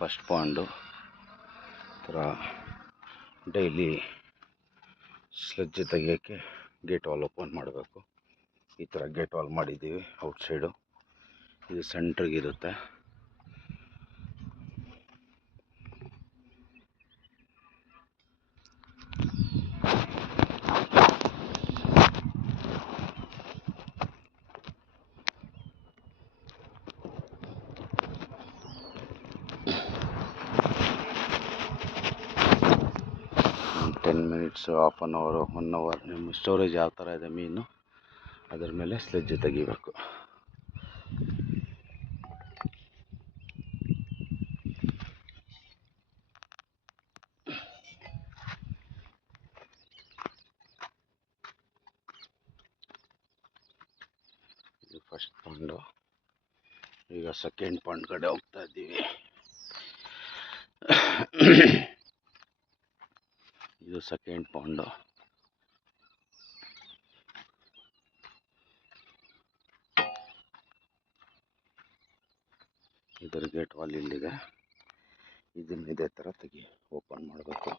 First Pandu ಥರ daily sledge ತೆಗಿಯೋಕ್ಕೆ gate wall open ಮಾಡಬೇಕು. ಈ ಥರ ಗೇಟ್ ವಾಲ್ ಮಾಡಿದ್ದೀವಿ ಔಟ್ಸೈಡು. ಇದು ಸೆಂಟ್ರಿಗಿರುತ್ತೆ. ಮಿನಿಟ್ಸು, ಹಾಫ್ ಆನ್ ಅವರು, 1 ಅವರ್ ನಿಮ್ಮ ಸ್ಟೋರೇಜ್ ಯಾವ ಥರ ಇದೆ ಮೀನು ಅದ್ರ ಮೇಲೆ ಸ್ಲೆಡ್ಜ್ ತೆಗಿಬೇಕು. ಇದು ಫಸ್ಟ್ ಪಾಂಡು. ಈಗ ಸೆಕೆಂಡ್ ಪಾಂಡ್ ಕಡೆ ಹೋಗ್ತಾ ಇದ್ದೀವಿ. ಇದು ಸೆಕೆಂಡ್ ಪಾಂಡು. ಇದರ ಗೇಟ್ ವಾಲ್ ಇಲ್ಲಿದೆ. ಇದನ್ನ ಇದೇ ಥರ ಓಪನ್ ಮಾಡಬೇಕು.